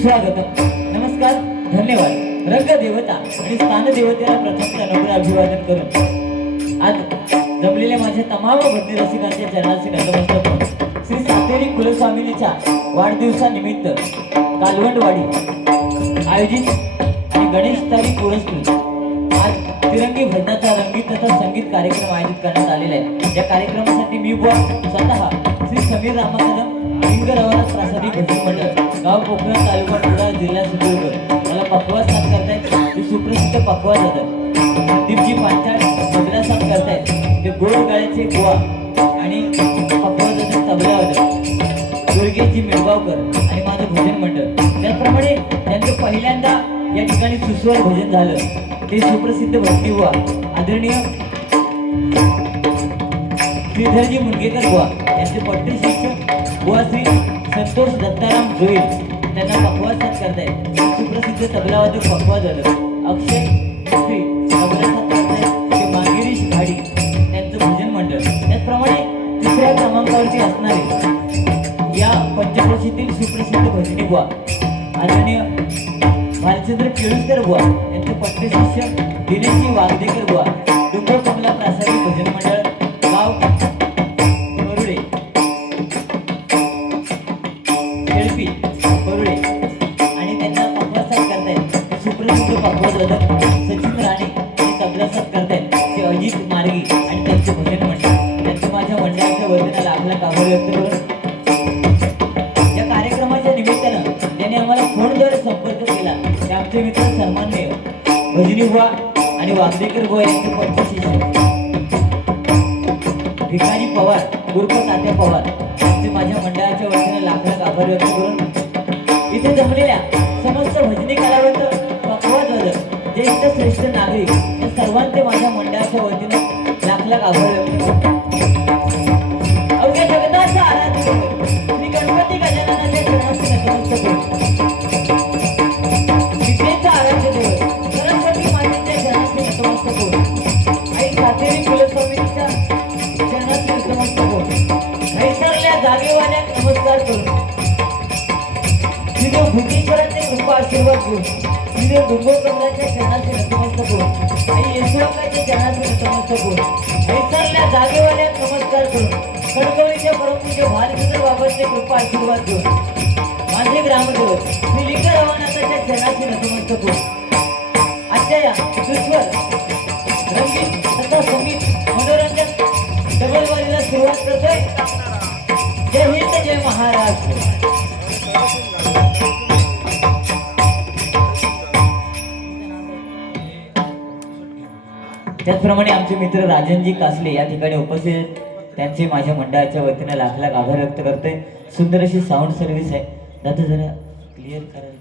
सुस्वागतम, नमस्कार, धन्यवाद. रंगदेवता आणि स्थानदेवतेला प्रथमतः नम्र अभिवादन करून आज जमलेल्या माझ्या तमाम भक्ती रसिकांच्या चरणाशी नतमस्तक होऊन श्री सातेरी कुलस्वामिनीच्या वाढदिवसानिमित्त कालवंडवाडी आयोजित आणि गणेश तारी पुरस्कृत आज तिरंगी भजनाचा रंगीत तथा संगीत कार्यक्रम आयोजित करण्यात आलेला आहे. या कार्यक्रमासाठी मी स्वतः श्री समीर रामानंद लिंगरवाडा प्रासादिक भजन मंडळ गाव कोकण तालुका कुडाळ जिल्हा सिंधुदुर्ग मला पकवाज साथ करतायत. ते सुप्रसिद्ध पकवाज होतात. संदीपजी पांचाळ बगडा साथ करतायत. ते गोड गाळ्याचे गोवा आणि पकवाजाचे तबला होतात. दुर्गेशजी मिळगावकर आणि माझं भजन मंडळ. त्याचप्रमाणे त्यांचं पहिल्यांदा या ठिकाणी सुस्वर भजन झालं. ते सुप्रसिद्ध भक्ती बुवा आदरणीय श्रीधरजी मुनगेकर बुवा यांचे पट्टे शिक्षक बुवा श्री संतोष दत्ताराम जोईल त्यांना पकवाज साथ करतायत. सुप्रसिद्ध तबलावादक पकवाज झालं. अक्षय श्री तबला साथ करतायत. ते मांगिरीश घाडी त्यांचं भजन मंडळ. त्याचप्रमाणे तिसऱ्या क्रमांकावरती असणारे या पंचक्रोशीतील सुप्रसिद्ध भजनी बुवा आदरणीय भालचंद्र केळुसकर बुवा यांचे पट्टे शिष्य दिनेशजी वागदेकर बुवा डुंगर कमला प्रासादिक भजन मंडळ गाव परुडे शेळपी परुडे आणि त्यांना पकवाज साथ करतायत. सुप्रसिद्ध पकवाजवादक सचिन राणे आणि तबला साथ करतायत. ते अजित मार्गी आणि त्यांचे भजन मंडळ. त्यांचं माझ्या मंडळाच्या वतीने लाख लाख आभार व्यक्त करून या कार्यक्रमाच्या निमित्तानं त्यांनी आम्हाला फोनद्वारे संपर्क केला. ते आमचे मित्र सन्माननीय भजनी बुवा आणि वागदेकर बुवा यांचे पट्टे शिष्य भिकारी पवार उर्फ तात्या पवार यांचे माझ्या मंडळाच्या वतीने लाख लाख आभार व्यक्त करून इथे जमलेल्या समस्त भजनी कलावंत पकवाजवादक ज्येष्ठ श्रेष्ठ नागरिक या सर्वांचे माझ्या मंडळाच्या वतीने लाख लाख आभार व्यक्त करतो. अवघ्या जगताचा आराध्य श्री गणपती गजाननाच्या चरणाशी नतमस्तक होतो. विद्येचा आराध्य देव सरस्वती मातेच्या चरणाशी नतमस्तक होतो. आई सातेरी कुलस्वामिनीच्या चरणाशी नतमस्तक होतो. नैसरल्या जागेवाल्या नमस्कार करून श्रीदेव भूतेश्वराचे कृपा आशीर्वाद घेऊन श्रीदेव डुंगर कमलाच्या चरणाशी नतमस्तक होतो. आई येशुराकाच्या चरणाशी नतमस्तक होतो. नैसरल्या जागेवाल्या नमस्कार करून खडकवलीच्या परमपूज्य भालचंद्र बाबांचे कृपा आशीर्वाद घेऊन माझे ग्रामदेवत श्री लिंग रवानाथाच्या चरणाशी नतमस्तक होतो. आजच्या या सुस्वर रंगीत तथा संगीत मनोरंजन डबलवारीला सुरुवात करतोय. जय हिंद जय महाराष्ट्र. त्याचप्रमाणे आमचे मित्र राजनजी कासले या ठिकाणी उपस्थित आहेत. त्यांचे माझ्या मंडळाच्या वतीने लाख लाख आभार व्यक्त करते. सुंदर अशी साऊंड सर्व्हिस आहे. दादा जरा क्लिअर करायला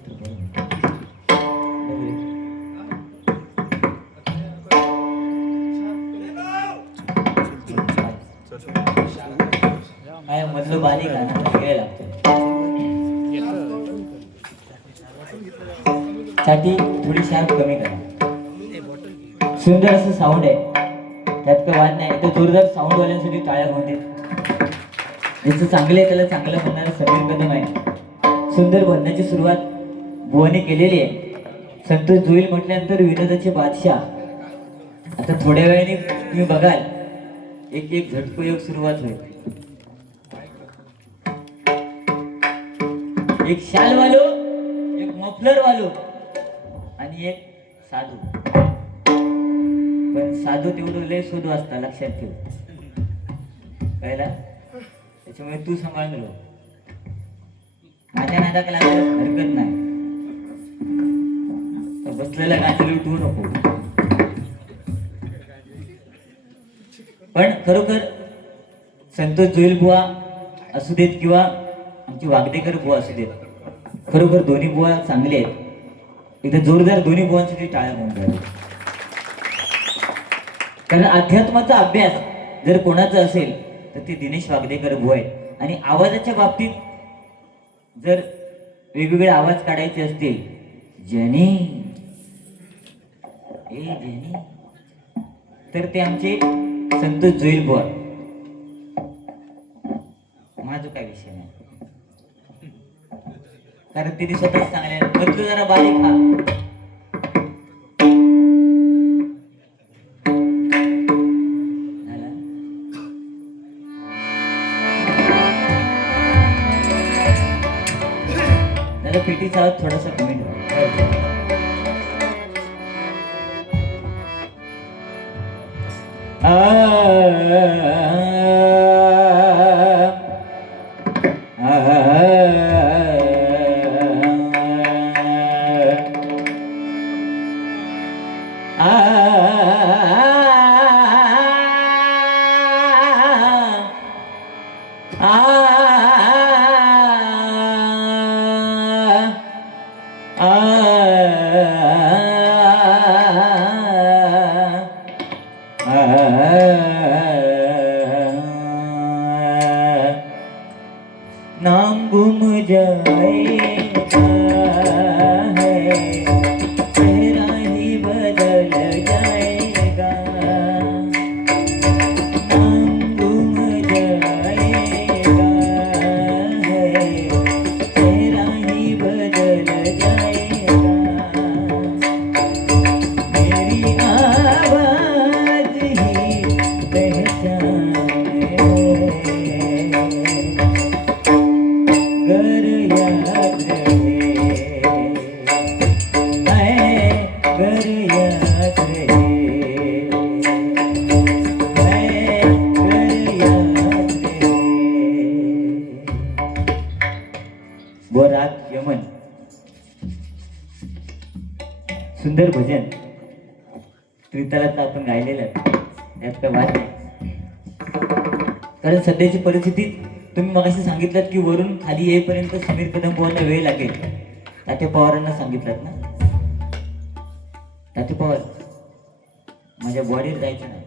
काय मधलं बाली गाणं घ्यायला साठी थोडी शार्प कमी करा. सुंदर असं साऊंड आहे. त्यात काही वाद नाही. तर जोरदार साऊंडवाल्यांसाठी टाळ्या होते. ज्याचं चांगले त्याला चांगलं म्हणणारं समीर कदम आहे. सुंदर भजनाची सुरुवात बुवाने केलेली आहे. संतोष जोईल म्हटल्यानंतर विनोदाचे बादशाह. आता थोड्या वेळाने तुम्ही बघाल एक एक झटकोयोग सुरुवात होईल. एक शाल वालो, एक मफलर वालो आणि एक साधू. पण साधू तेवढं लय शोधू असता, लक्षात ठेव. कळला? त्याच्यामुळे तू सांभाळून लो. माझ्या नादाला हरकत नाही. बसलेला गाजरी तू नको. पण खरोखर संतोष जोईल बुवा असू देत किंवा आमची वागदेकर बुवा असू देत, खरोखर दोन्ही बुवा चांगले आहेत. इथे जोरदार दोन्ही बुवांसाठी टाळ्या म्हणतात. कारण अध्यात्माचा अभ्यास जर कोणाचा असेल तर ते दिनेश वागदेकर बुवा आहेत. आणि आवाजाच्या बाबतीत जर वेगवेगळे आवाज काढायचे असतील, जनी ए जनी, तर ते आमचे संतोष जोईल बुवा. माझा काय विषय नाही. कारण तिने स्वतःच सांगले बदलू जरा बारीक हा. झाला? त्याला पेटीचा आवाज थोडासा कमी ठेवा. नाम गुम जाएगा है, चेहरा ही बदल जाएगा. नाम गुम जाएगा है, चेहरा ही बदल जाएगा. मेरी आवाज ही पहचान है. गर याद रहे, गर याद रहे, गर याद रहे. वो राग यमन सुंदर भजन त्रितालात आपण गायलेलं आहे, यात काय वाद नाही. कारण सध्याची परिस्थिती तुम्ही मगाशी सांगितलं की वरून खाली येईपर्यंत समीर कदम बुवांना वेळ लागेल. तात्या पवारांना सांगितलं ना, तात्या पवार माझ्या बॉडीवर जायचं नाही.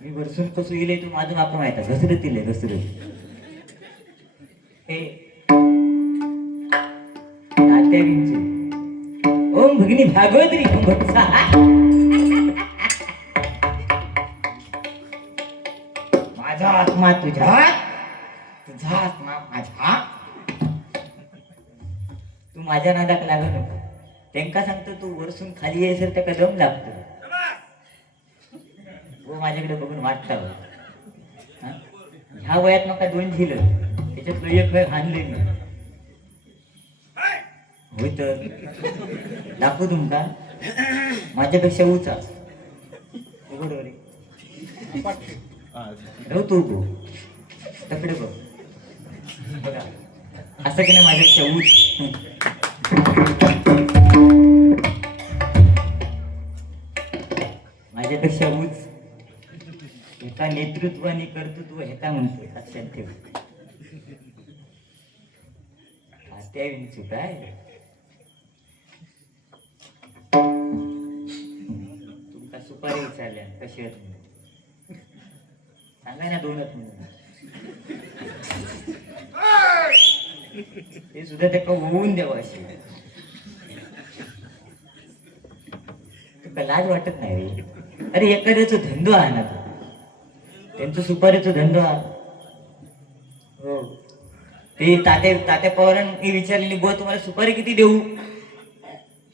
मी वरसून कसं येईल तू माझं माप माहिती घसरत येईल घसरत. हे तात्या विंचे ओम भगिनी भागवत्री माझा आत्मा तुझ्यात, तुझा आत्मा माझा. तू माझ्या नादाक लागू नको. त्यांका सांगतो तू वरसून खाली यायचं त्या दम लागतो. वो माझ्याकडे बघून वाटतं ह्या वयात नका 2 झिलं त्याच्यात एक वेळ हाणले मी होय तर दाखवू तुमका माझ्यापेक्षा उचा बरोबर तू गो तकडे बघ बघा असं की नाही माझ्यापेक्षा उच. माझ्यापेक्षा उच एका नेतृत्व आणि कर्तृत्व हे काय म्हणतोय लक्षात ठेव. त्या विंचू काय तुमका सुपारी विचारल्या कशी आहेत सांगा ना 2च म्हणून. ते सुद्धा त्या होऊन द्यावं अशी. तुका लाज वाटत नाही रे. अरे एखाद्याचा धंदो आहे ना तो, त्यांचं सुपारीचा धंदो आहे. हो ते तात्या पवारांनी विचारलेली बुवा तुम्हाला सुपारी किती देऊ.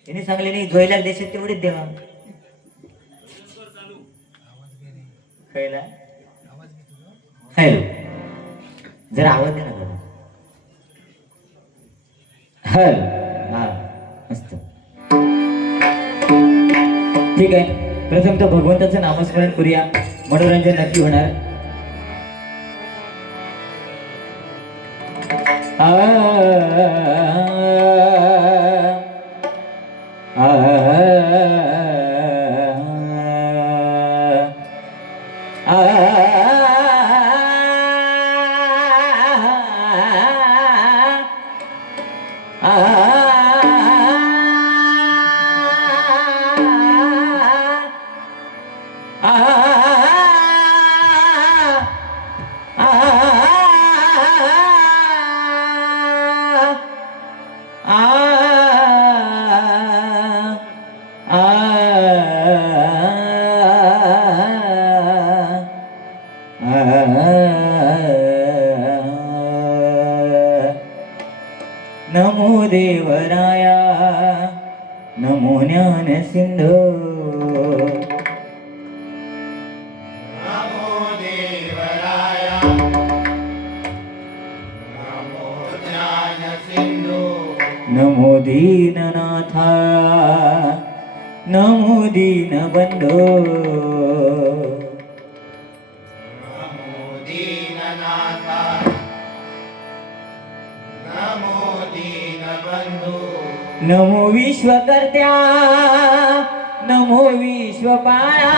त्यांनी सांगले नाही 2 लाख देशात तेवढेच देवा. कळला हॅलो जरा आवाज दे ना दादा. हॅलो हा मस्त ठीक आहे. प्रथम तर भगवंताचं नामस्मरण करूया, मनोरंजन नक्की होणार. देवराया नमो ज्ञान सिंधो नमो दीननाथा नमो दीनबंधो नमो दीननाथा नमो दीनबंधो नमो विश्वकर्त्या नमो विश्वपाळा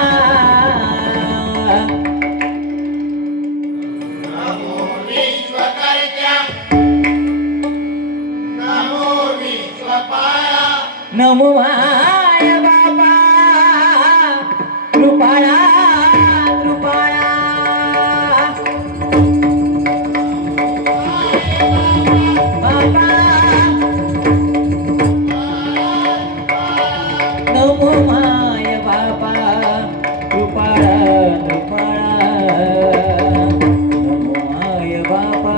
नमो विश्वकर्त्या नमो विश्वपाला नमो माय बाबा कृपाळा कृपाळा बाबा नमो माय बाबा कृपाळा कृपाळा नमो माय बाबा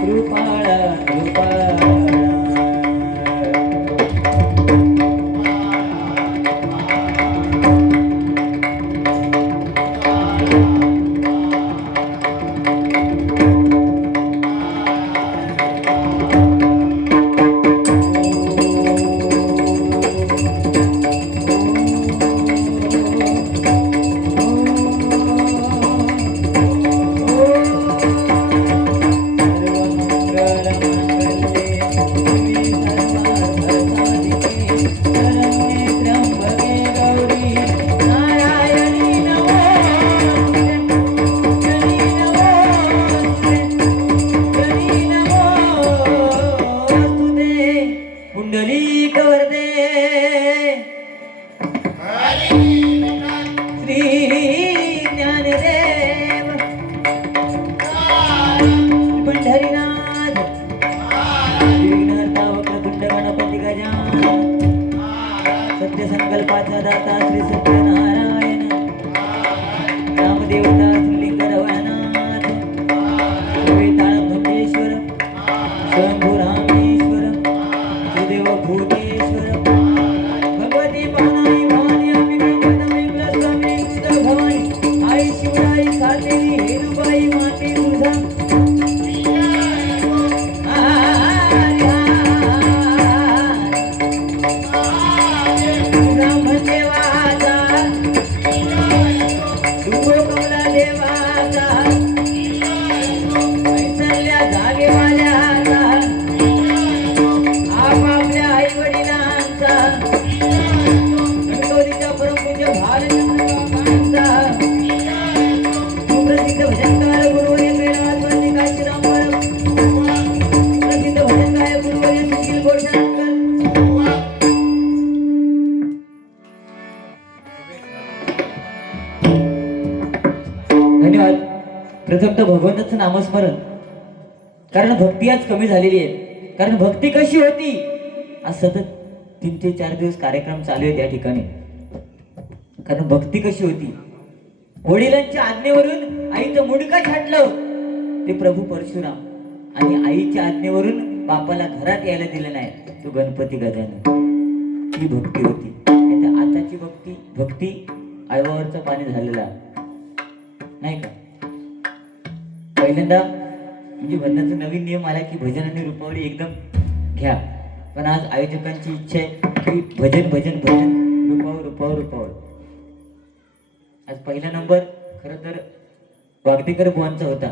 कृपाळा कृपाळा पुंडलिक वरदे श्री ज्ञानदेव पंढरीनाथ विघ्नहर्ता वक्रतुंड गणपती गजानन सत्य संकल्पाचा दाता श्री सत्यनारायण रामदेवता श्रीलिंग रवळनाथ वेताळ भुंजेश्वर स्वयंभू रामेश्वर देव भूतेश्वर भगवती पानाई भवानी अंबिके जगदंबे कुलस्वामी कुल भवानी आई शिवराई सातेरी हेरुबाई माते तुळजा ब्राह्मण देवाचा दुर्गो कमला देवाचा ऐसल्या जागेवाल्याचा आपापल्या आई वडिलांचा गणपतीच्या परमपूज्य भालचंद्रबाबांचा सुप्रसिद्ध भजनकार गुरुवर्य वेळावरती काशीराम प्रसिद्ध भजनकार गुरुवर्य सुशील गोडशंकर धन्यवाद. प्रथम तर भगवंताचं नामस्मरण, कारण भक्ती आज कमी झालेली आहे. कारण भक्ती कशी होती, आज सतत 3 ते 4 दिवस कार्यक्रम चालू आहेत या ठिकाणी. कारण भक्ती कशी होती, वडिलांच्या आज्ञेवरून आईचं मुंडकं छाटलं ते प्रभू परशुराम, आणि आईच्या आज्ञेवरून बापाला घरात यायला दिलं नाही तो गणपती गजानन. ही भक्ती होती. नाहीतर आताची भक्ती आळवावरचं पाणी झालेलं नाही का. पहिल्यांदा म्हणजे भजनाचा नवीन नियम आला की भजन आणि रूपावली एकदम घ्या, पण आज आयोजकांची इच्छा आहे की भजन भजन भजन रूपावर. आज पहिला नंबर खरं तर वागदेकर बुवांचा होता,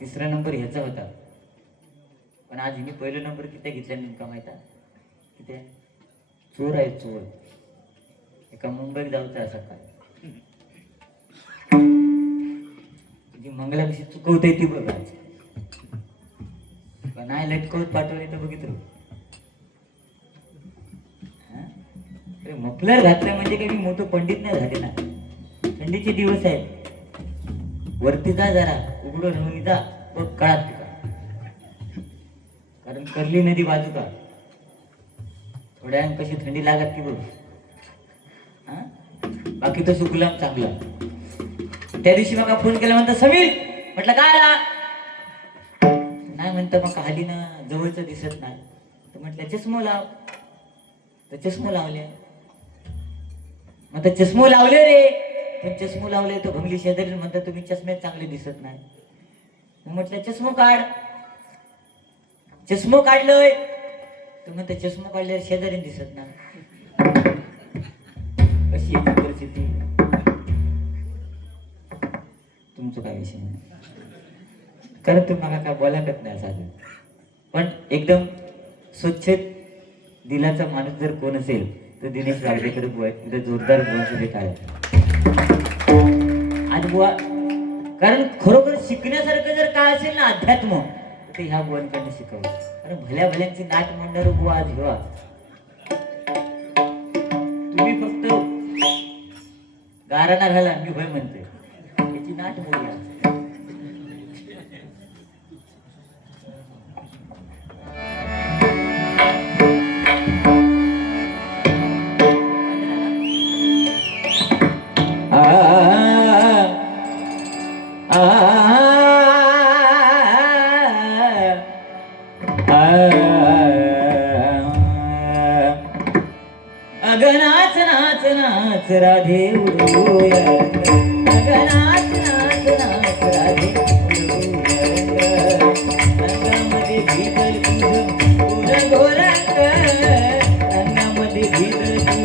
3रा नंबर ह्याचा होता, पण आज मी पहिला नंबर किती घेतला नेमका माहिती आहे? किती? चोर आहे चोर. एका मुंबईत जाऊचा असा काय जी मंगला कशी चुकवता ती बघा, पण नाही लटकवत पाठवले तर बघितलं. मफलर घातलं म्हणजे काही मी मोठं पंडित नाही झाले ना. थंडीचे दिवस आहेत, वरती जा जरा उघडो राहून जा बघ काळात तुका, कारण कर्ली नदी बाजू का थोड्या कशी थंडी लागत की बघ. बाकी तो सुकुलाम चांगला. त्या दिवशी मग फोन केला, म्हणता समीर, म्हटलं काय आला नाही, म्हणतं मग हल्ली ना जवळचं दिसत नाही. म्हटलं चष्मो लाव. तर चष्मो लावले. मग तर चष्मो लावले रे, पण चष्मो लावले तो भंगली शेजारी म्हणतात तुम्ही चष्म्यात चांगले दिसत नाही. मग म्हटलं चष्मो काढ. चष्मो काढलोय तर म्हणते चष्मो काढल्यावर शेजारी दिसत नाही. कशी याची परिस्थिती. तुमचं काय विषय नाही, कारण तुम्हाला काय बोलायच नाही साधं. पण एकदम स्वच्छ दिलाचा माणूस जर कोण असेल तर दिनेश रावडेकर बुवा आहे. तिथे जोरदार बुवांसाठी टाळ्या. आज बुवा, कारण खरोखर शिकण्यासारखं जर काय असेल ना अध्यात्म ते ह्या बुवांकडनं शिकवलं. कारण भल्या भल्यांची नाट मांडणार बुवा आज ह्या. तुम्ही फक्त गाराणा घाला मी भय म्हणते, याची नाट बोलूया. अगनाच नाच नाच राधे उडूया, अगनाच नाच नाच राधे उडूया, अंगामध्ये भीतर तुझं गोर गोर अंग, अंगामध्ये भीतर तू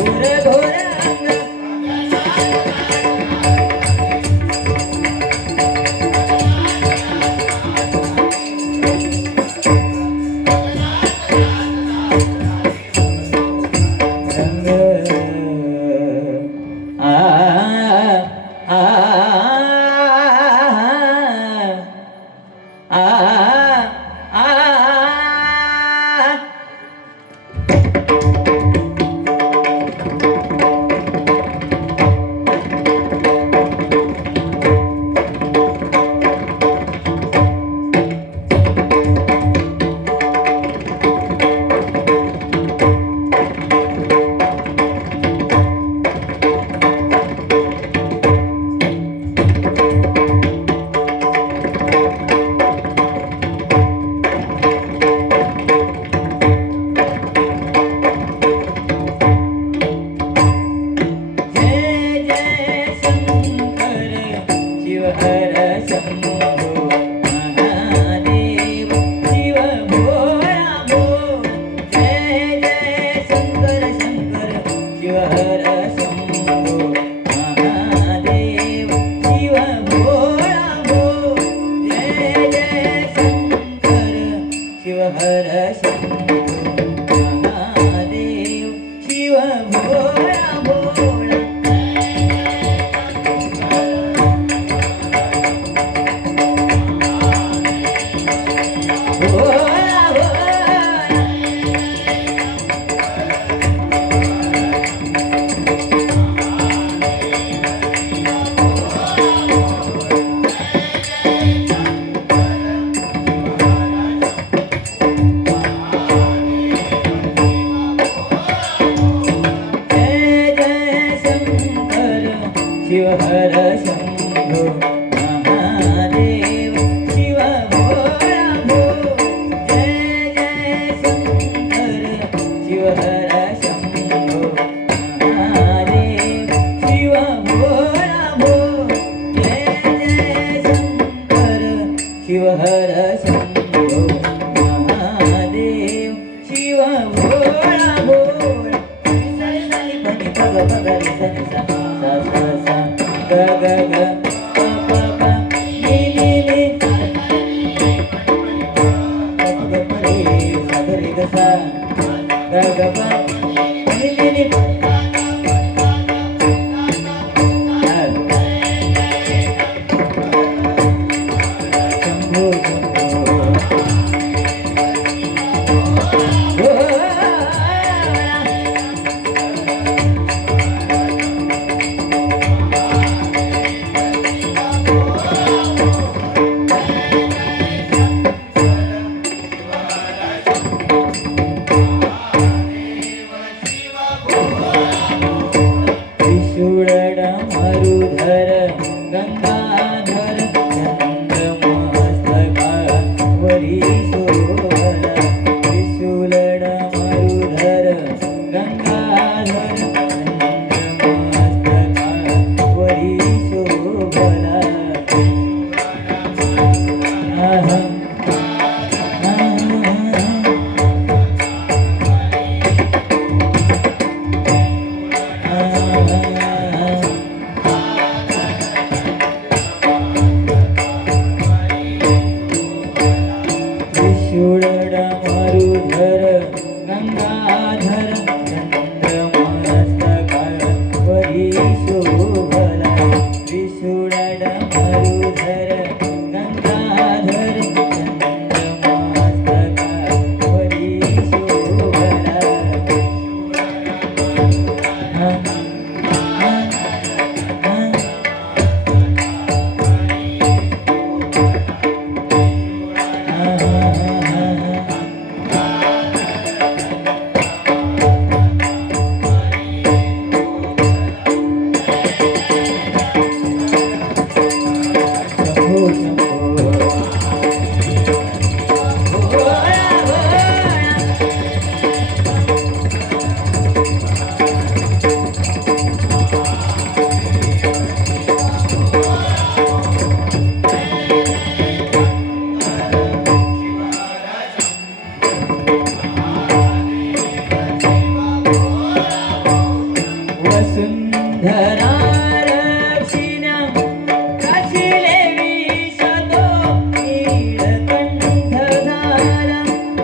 गोर गोर अंग. त्रिशूल मारुधर गंगाधर चंद्रमस्तकावरी शोभला. हा, हा, हा. वसुंधरा रक्षिणा काशीले विशतो नीलकंठ झाला.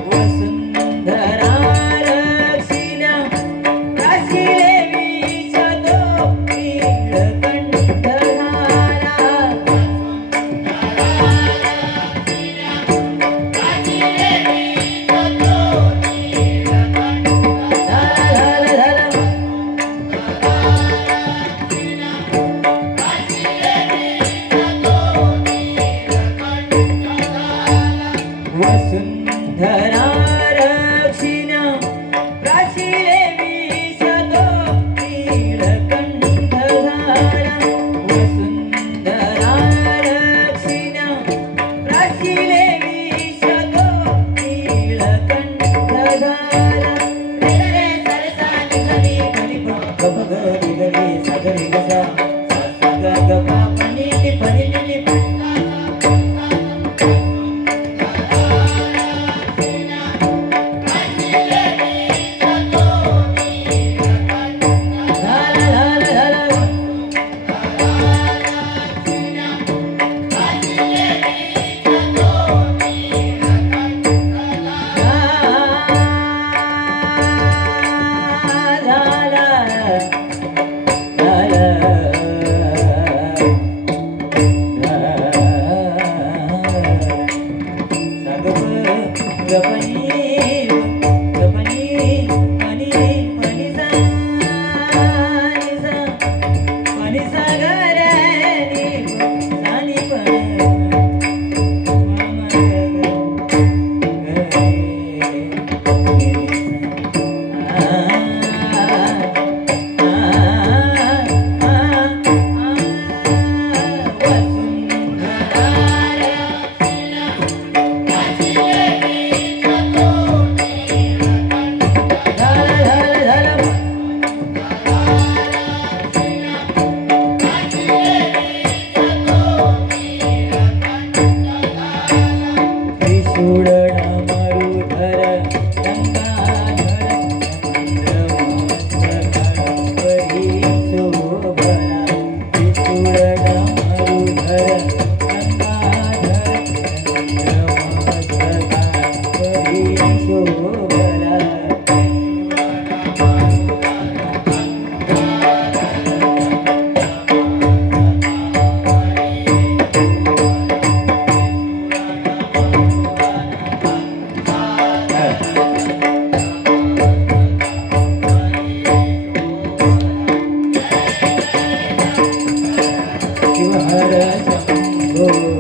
वसुंधरा रक्षिणा काशीले विशतो नीलकंठ झाला. झाला झाला झाला. वसुंधरा रक्षिणा प्राशिले विशतो नीलकंठ झाला. वसुंधरा रक्षिणा प्राशिले विशतो नीलकंठ झाला. रे रे सरे सा नि सा नि प नि प ग ग ग रि ग रि सा ग रि ग सा सा सा ग ग प प नि नि प नि नि नि प. शिवहर शंभो